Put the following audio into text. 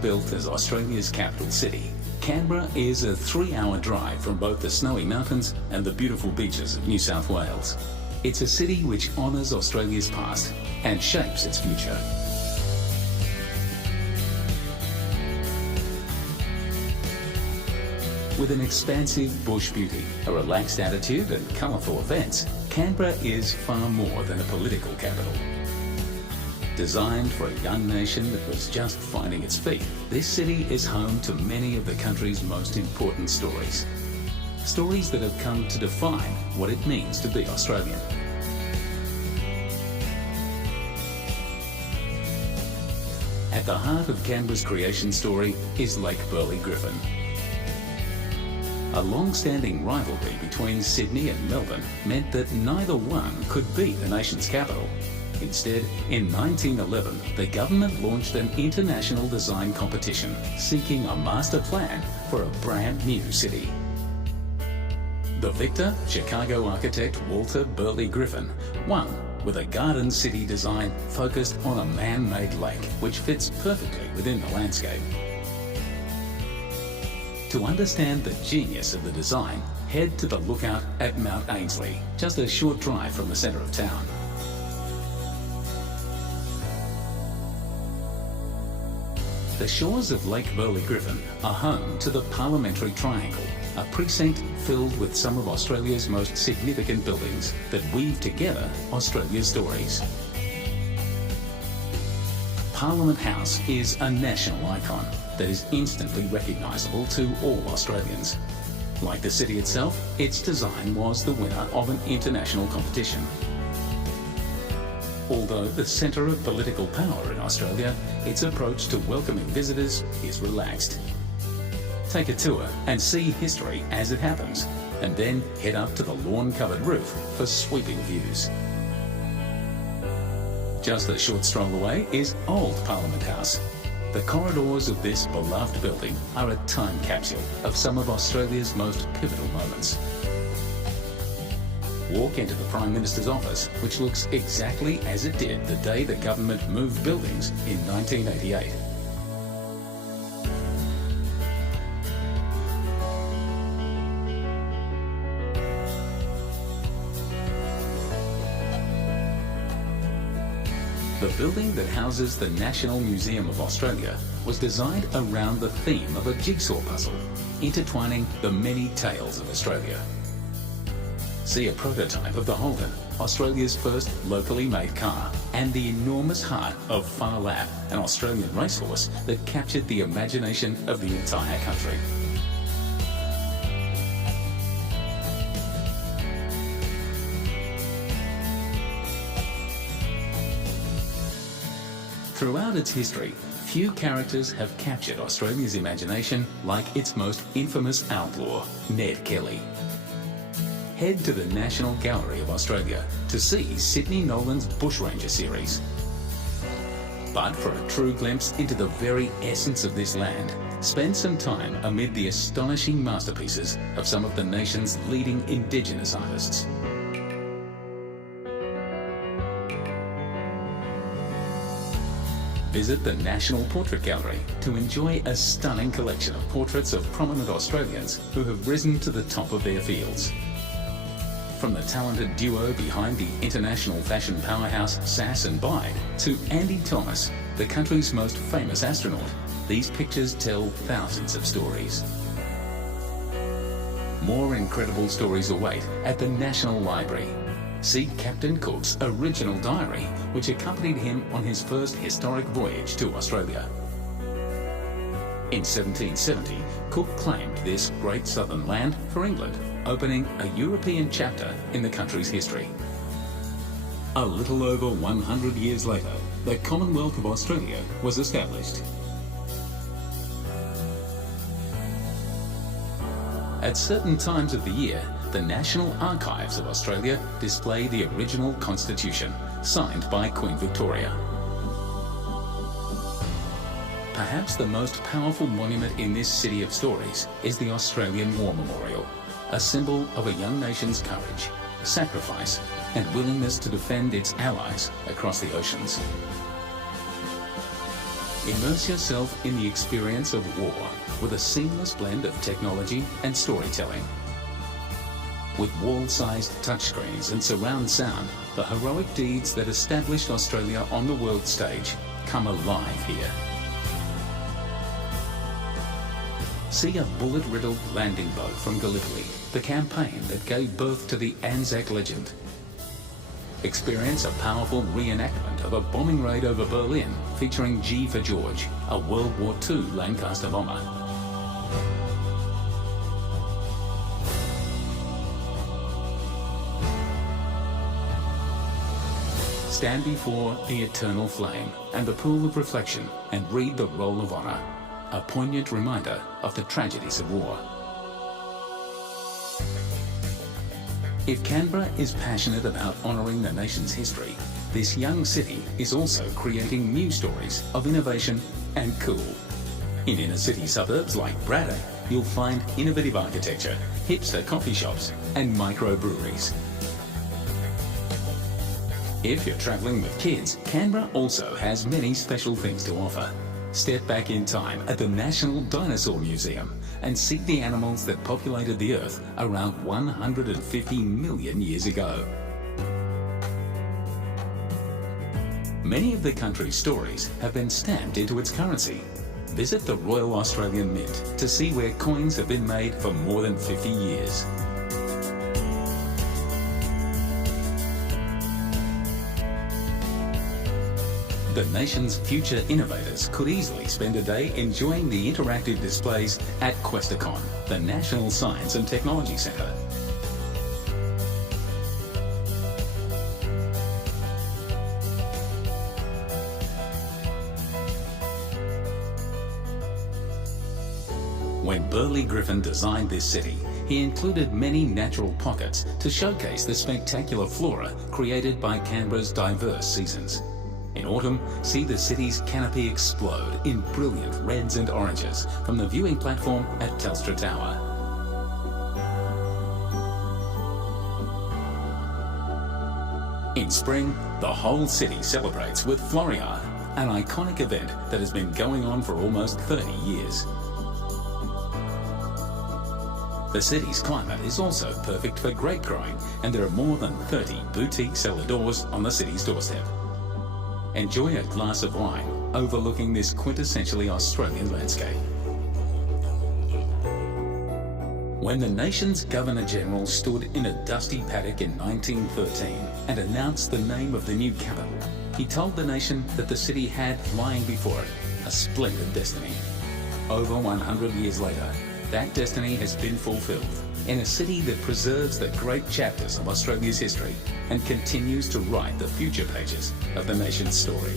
built as Australia's capital city, Canberra is a 3-hour drive from both the snowy mountains and the beautiful beaches of New South Wales. It's a city which honours Australia's past and shapes its future. With an expansive bush beauty, a relaxed attitude and colourful events, Canberra is far more than a political capital. Designed for a young nation that was just finding its feet, this city is home to many of the country's most important stories. Stories that have come to define what it means to be Australian. At the heart of Canberra's creation story is Lake Burley-Griffin. A long-standing rivalry between Sydney and Melbourne meant that neither one could be the nation's capital. Instead, in 1911, the government launched an international design competition seeking a master plan for a brand new city. The victor, Chicago architect Walter Burley Griffin, won with a garden city design focused on a man-made lake, which fits perfectly within the landscape. To understand the genius of the design, head to the lookout at Mount Ainslie, just a short drive from the centre of town. The shores of Lake Burley-Griffin are home to the Parliamentary Triangle, a precinct filled with some of Australia's most significant buildings that weave together Australia's stories. Parliament House is a national icon that is instantly recognisable to all Australians. Like the city itself, its design was the winner of an international competition. Although the centre of political power in Australia, its approach to welcoming visitors is relaxed. Take a tour and see history as it happens, and then head up to the lawn-covered roof for sweeping views. Just a short stroll away is Old Parliament House. The corridors of this beloved building are a time capsule of some of Australia's most pivotal moments. Walk into the Prime Minister's office, which looks exactly as it did the day the government moved buildings in 1988. The building that houses the National Museum of Australia was designed around the theme of a jigsaw puzzle, intertwining the many tales of Australia. See a prototype of the Holden, Australia's first locally made car, and the enormous heart of Far Lap, an Australian racehorse that captured the imagination of the entire country. Throughout its history, few characters have captured Australia's imagination like its most infamous outlaw, Ned Kelly. Head to the National Gallery of Australia to see Sydney Nolan's Bushranger series. But for a true glimpse into the very essence of this land, spend some time amid the astonishing masterpieces of some of the nation's leading Indigenous artists. Visit the National Portrait Gallery to enjoy a stunning collection of portraits of prominent Australians who have risen to the top of their fields. From the talented duo behind the international fashion powerhouse Sass and Bide to Andy Thomas, the country's most famous astronaut, these pictures tell thousands of stories. More incredible stories await at the National Library. See Captain Cook's original diary, which accompanied him on his first historic voyage to Australia. In 1770, Cook claimed this great southern land for England, opening a European chapter in the country's history. A little over 100 years later, the Commonwealth of Australia was established. At certain times of the year, the National Archives of Australia display the original Constitution, signed by Queen Victoria. Perhaps the most powerful monument in this city of stories is the Australian War Memorial, a symbol of a young nation's courage, sacrifice, and willingness to defend its allies across the oceans. Immerse yourself in the experience of war with a seamless blend of technology and storytelling. With wall-sized touchscreens and surround sound, the heroic deeds that established Australia on the world stage come alive here. See a bullet-riddled landing boat from Gallipoli, the campaign that gave birth to the Anzac legend. Experience a powerful reenactment of a bombing raid over Berlin featuring G for George, a World War II Lancaster bomber. Stand before the eternal flame and the pool of reflection and read the Roll of Honour, a poignant reminder of the tragedies of war. If Canberra is passionate about honouring the nation's history, this young city is also creating new stories of innovation and cool. In inner city suburbs like Braddock, you'll find innovative architecture, hipster coffee shops and microbreweries. If you're travelling with kids, Canberra also has many special things to offer. Step back in time at the National Dinosaur Museum and see the animals that populated the Earth around 150 million years ago. Many of the country's stories have been stamped into its currency. Visit the Royal Australian Mint to see where coins have been made for more than 50 years. The nation's future innovators could easily spend a day enjoying the interactive displays at Questacon, the National Science and Technology Centre. When Burley Griffin designed this city, he included many natural pockets to showcase the spectacular flora created by Canberra's diverse seasons. In autumn, see the city's canopy explode in brilliant reds and oranges from the viewing platform at Telstra Tower. In spring, the whole city celebrates with Floriade, an iconic event that has been going on for almost 30 years. The city's climate is also perfect for grape growing, and there are more than 30 boutique cellar doors on the city's doorstep. Enjoy a glass of wine overlooking this quintessentially Australian landscape. When the nation's Governor-General stood in a dusty paddock in 1913 and announced the name of the new capital, he told the nation that the city had lying before it a splendid destiny. Over 100 years later, that destiny has been fulfilled in a city that preserves the great chapters of Australia's history and continues to write the future pages of the nation's story.